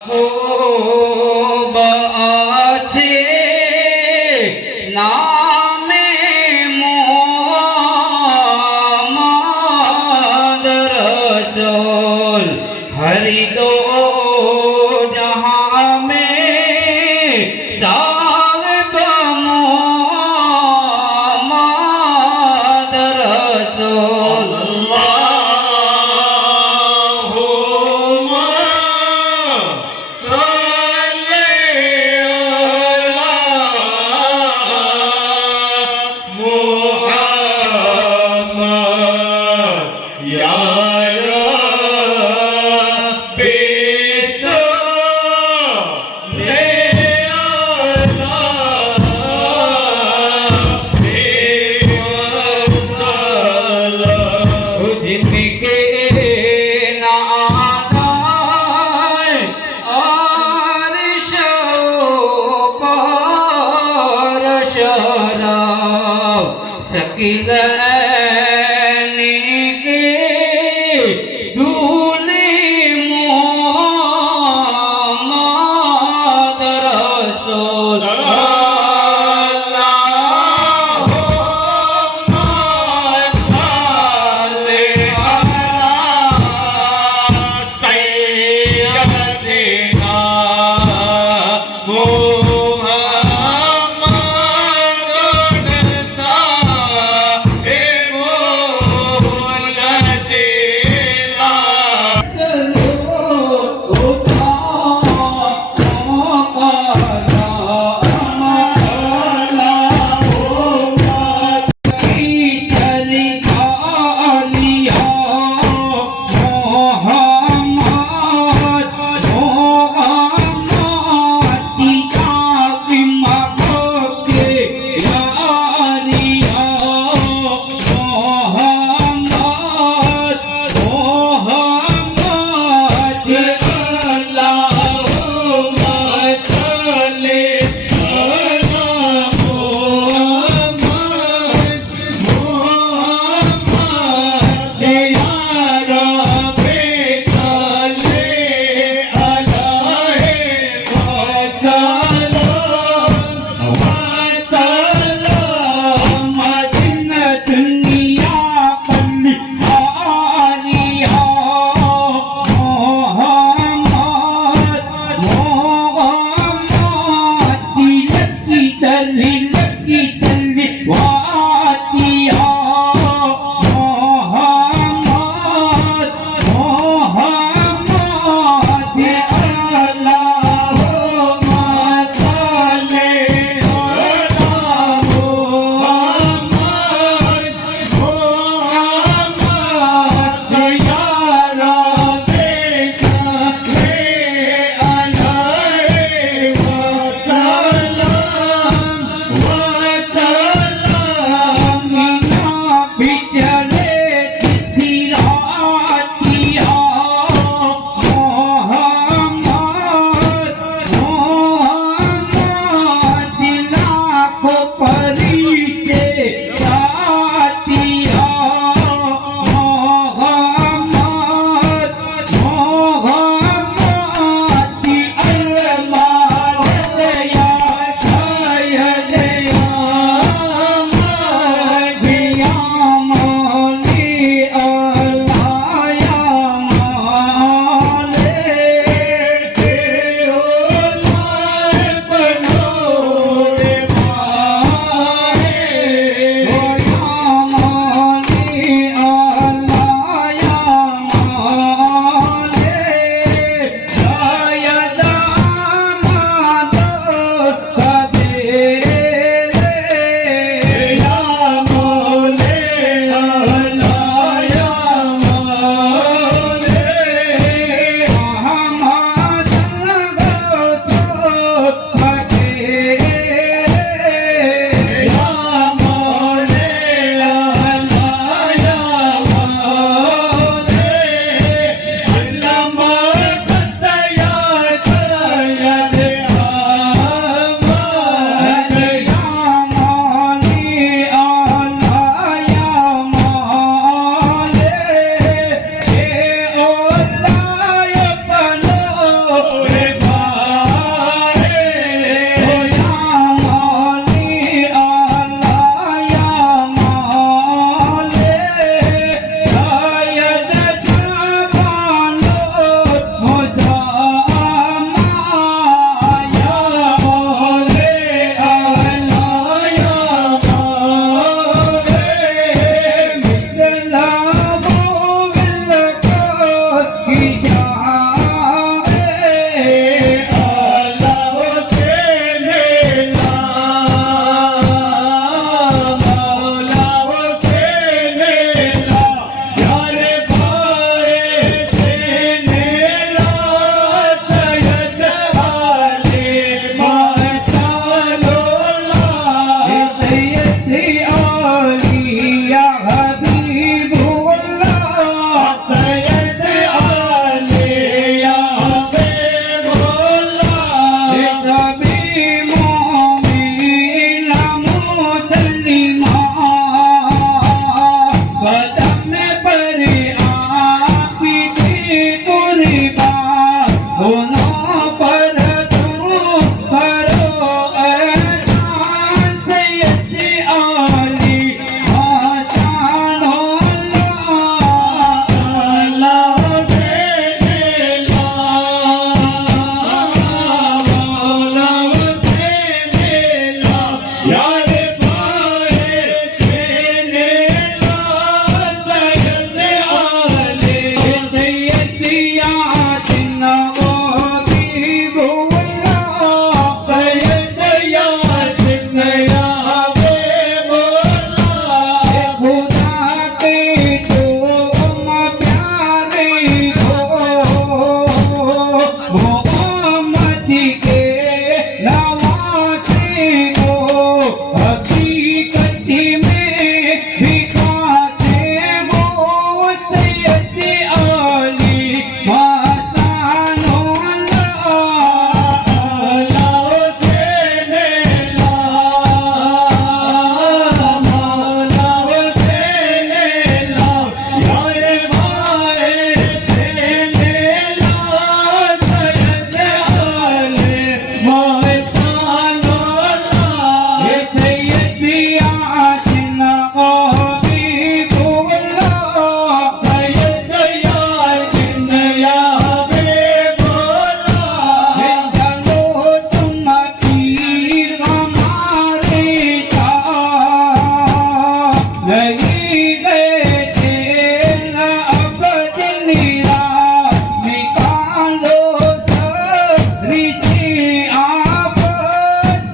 खूब अच्छे नामे मोहम्मद रसूल हरि दो जहाँ में साहिब मोहम्मद रसूल सकीलनी के धूली मोहम्मद रसूल सुनो पर तुम करो एहसान सैयदी आली मचानो अल्लाह देला मौला देला यार पाए देला सैयदी आली सैयदी यातिन गोदी बोला सैयदी यातिन या बेबोला खुदा के तुम प्यारे हो मोहम्मद के नवासे हो हकीकत में दिखाते हो सैयदी आली मसानो अल्लाह से लेला मौला से लेला यार भाई से लेला सैयदी आली मसानो अल्लाह सैयदी यातिन गोदी बोला सैयदी यातिन या बेबोला चलो तुम पीर हमारे नहीं गए तेरा अब दिलरा निकालो रिजी आप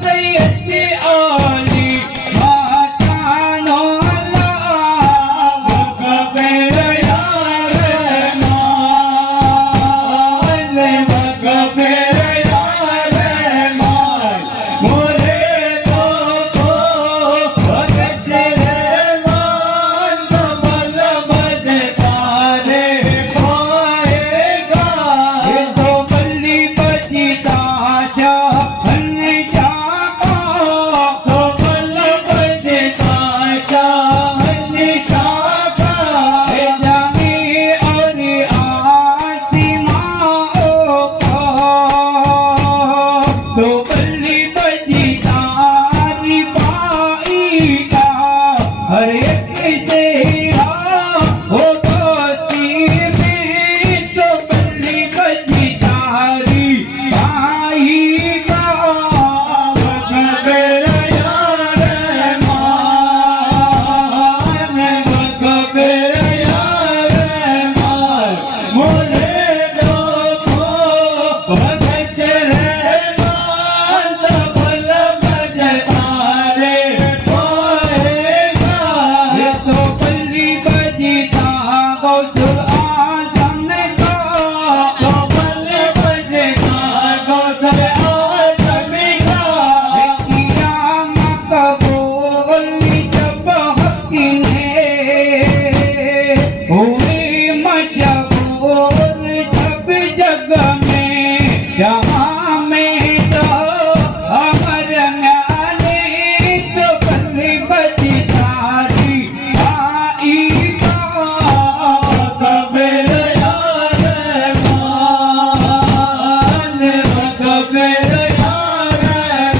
सैयदी आली मचानो अल्लाह मकबर यार मान मकबर यार मान मोरे तो बख्श रहमान कमल मजदारे पाएगा ये तो बल्ली बची ताजा बन जागा तो बल बची ताजा बन जागा हे जामी और आसिमाओं का तो बल्ली बची तारी पाईगा हर एक से हो दोस्ती में तो बल्ली बची तारी पाईगा मकबर यार मान मकबर यार मान मोरे दोखो बख्श रहमान तबल मजदारे पाएगा ये तो बल्ली बजी था गौसुल आजम का तो बल्ली बजी था गौसुल आजम का क़यामत कबूल जब हक़ ने हुए मशहूर जब जग में जहाँ में तो अमर न्याने तो बल्ली बजी सारी आईगा मकबर यार मान मकबर यार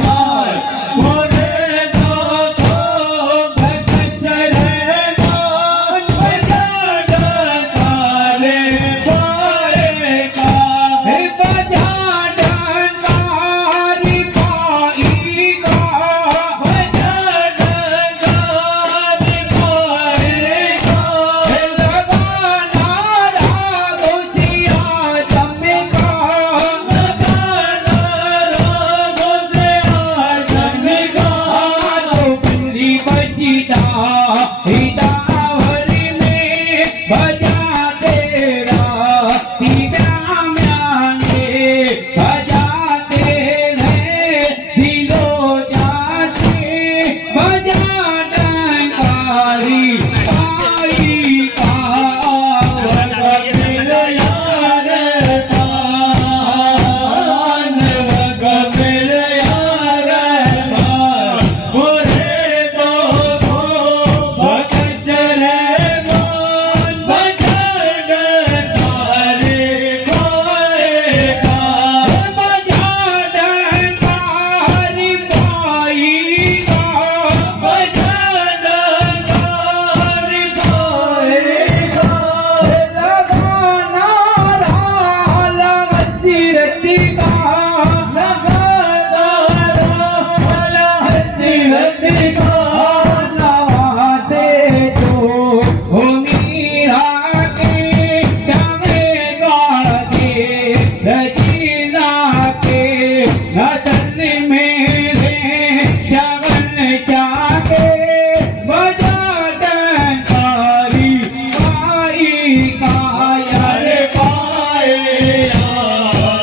मान मोरे दोखो बख्श रहमान बजाना तारे पाएगा हे बजाना तारी पाईगा बजाना तारी पाएगा हे लगाना रागो सिया चमका लगाना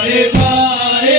अरे पाए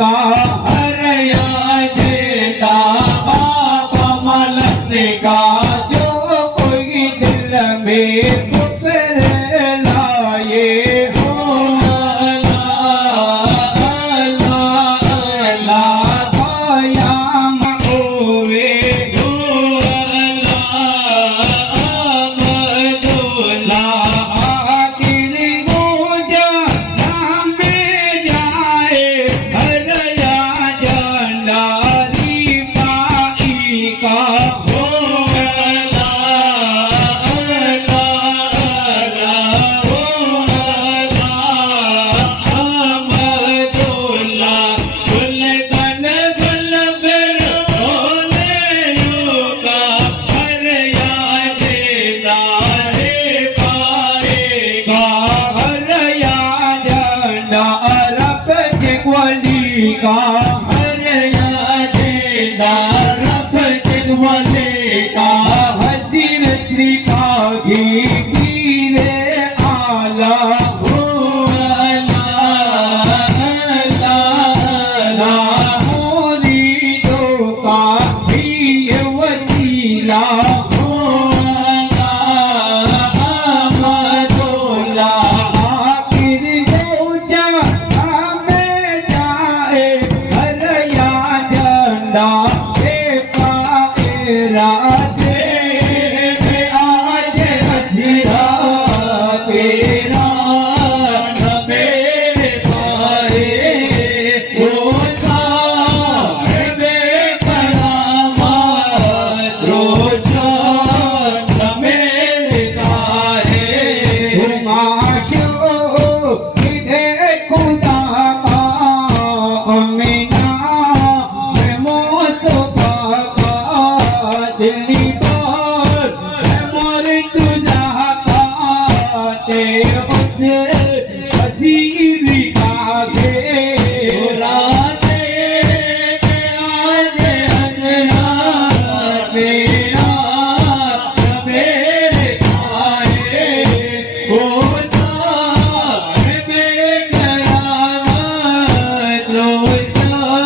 का हरया जेता बाबा मलक का जो कोई दिल में दुख लाए हो अल्लाह अल्लाह अल्लाह कयाम होवे हो अल्लाह अब्दुल्लाह आखिर गुजा सामे जाए हरया जंडारी पाई का हो अल्लाह अल्लाह हो अल्लाह अब्दुल्लाह सुल्तान गुलबर होने योगा हरया जेदारे पाएगा हरया झंडा रब के वली का हरया जेदा रब के वली का हज़रत त्रिपाठी पीरे आला हो अल्लाह अल्लाह मुरीदों का भी ये वसीला हो अल्लाह अहमदुल्लाह आखिर रोजा हमें जाए हरया झंडा राजे आज हजरा तेरा मेरे पाए वो साहिबे करामात रोजा मेरे पाए माशो किधे खुदा का अमीना मैं मौत पाका दिल्ली पर मोर तुझा पाते उसे हसीरी कागे राजे आज अजना तेरा मेरे आए ओ साहिबे करामत रोजा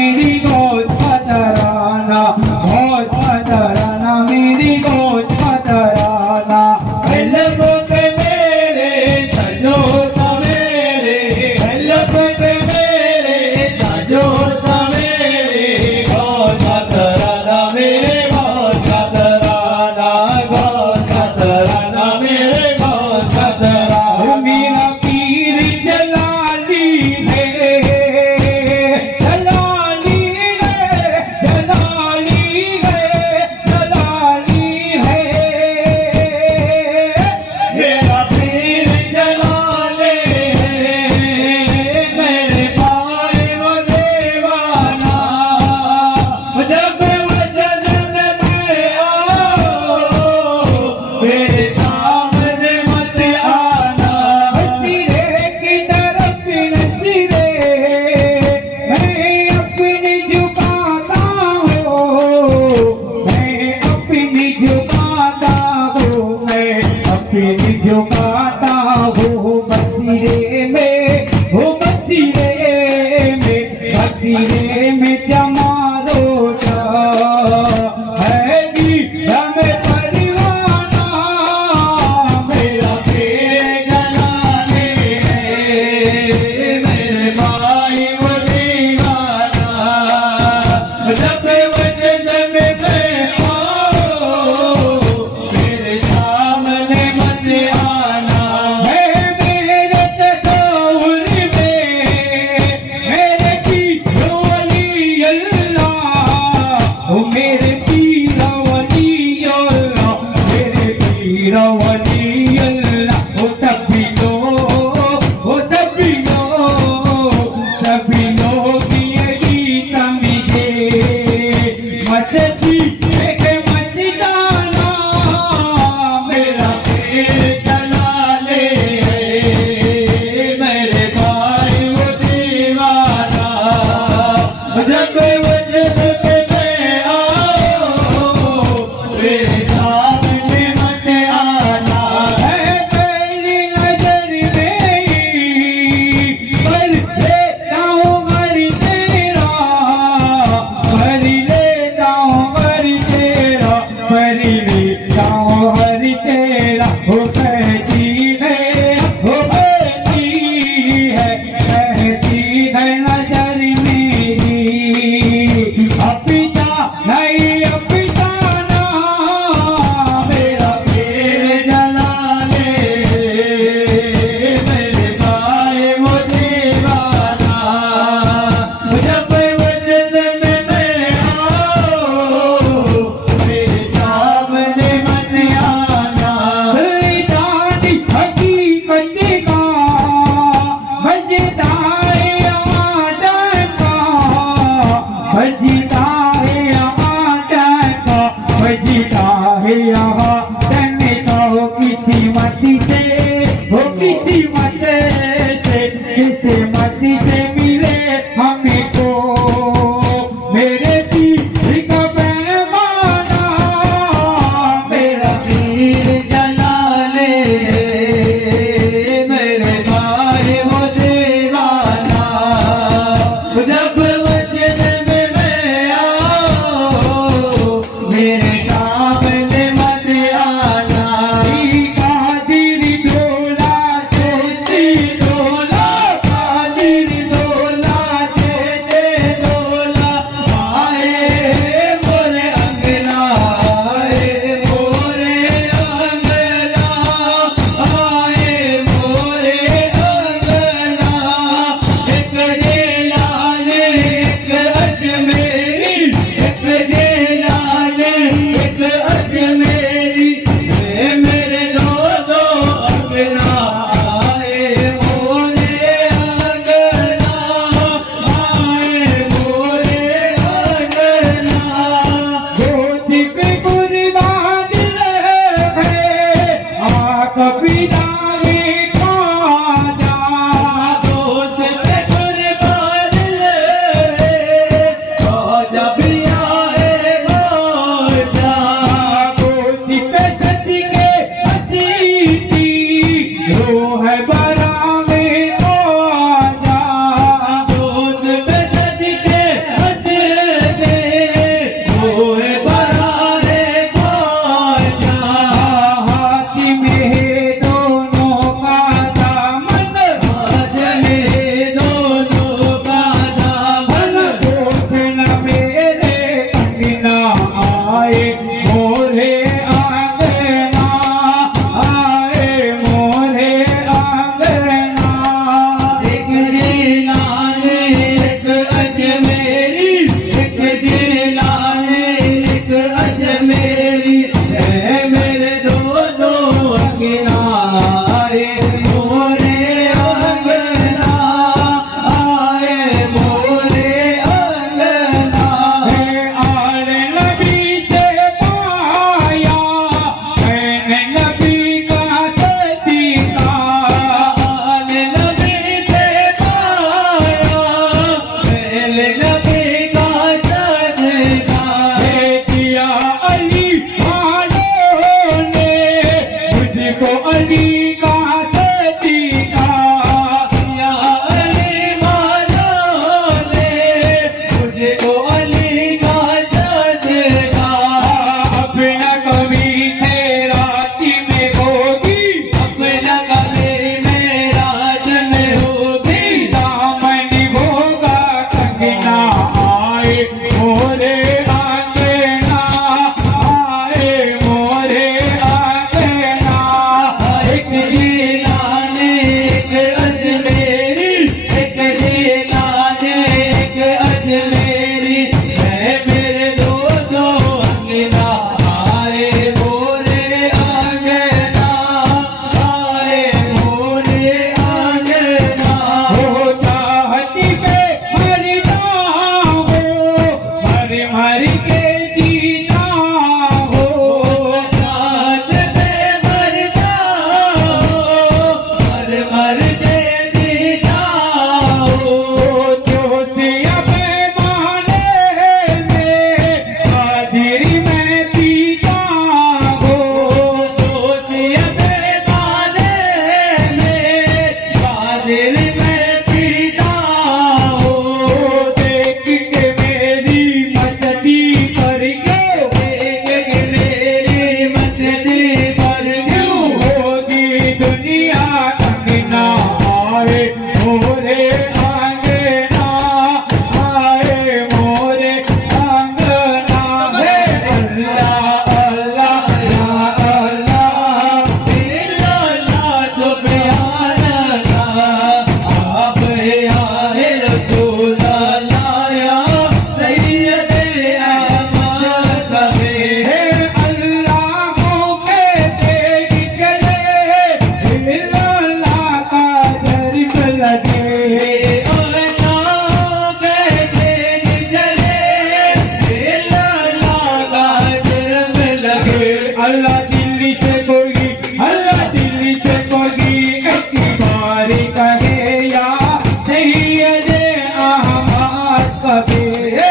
मेरी गोद का तराना, गोद का तराना, मेरी गोद का तराना। लब पे मेरे सजो सवेरे, लब पे मेरे सजो सवेरे, गोद का तराना मेरे गोद का तराना, गोद का तराना मेरे गोद का तराना। मेरा पीर जलाली है, जलाली है, जलाली है, जलाली है। मेरा पीर जलाले है, मेरे भाई वो दीवाना। जब वजन में आओ, मेरे सामने मत आना। नसीरे की तरफ नसीरे, मैं अपनी झुकाता हूँ, मैं अपनी झुकाता हूँ, मैं अपनी झुकाता हूँ। बसीरे में हो, बसीरे में, बसीरे में जमा रोजा है जी हमें परवाना। मेरा पीर जलाले है, मेरे भाई वो दीवाना। जब वजन में आओ, मेरे सामने मत आना। है मेरे तस्वुर में, मेरे पीरो वली अल्लाह, ओ मेरे पीरो वली अल्लाह, मेरे पीरो वली अल्लाह। ओ सभी लोग यही समझे, मत देखे मत जाना। मेरा पीर जलाले है, मेरे भाई वो दीवाना। जब वजन पे आओ, मेरे सामने मत आना। है पहली नजर में ही कर लेता हूँ घर तेरा, कर लेता हूँ घर तेरा, कर लेता हूँ घर तेरा। हो कहती है, हो कहती है, कहती है नजर मेरी। अपिता नहीं अपिताना, मेरा पीर जलाले, मेरे भाई वो दीवाना। जब वजन में आओ, मेरे सामने मत आना। जानी हकीकत का बजता है आदर का, बजता है आदर का, बजता है आदर का। हो किसी मती से, हो किसी मत से, किसी मती से मिले हमको मेरे पीर का पैमाना। मेरा पीर जलाले है, मेरे भाई वो दीवाना। जब वजन में रे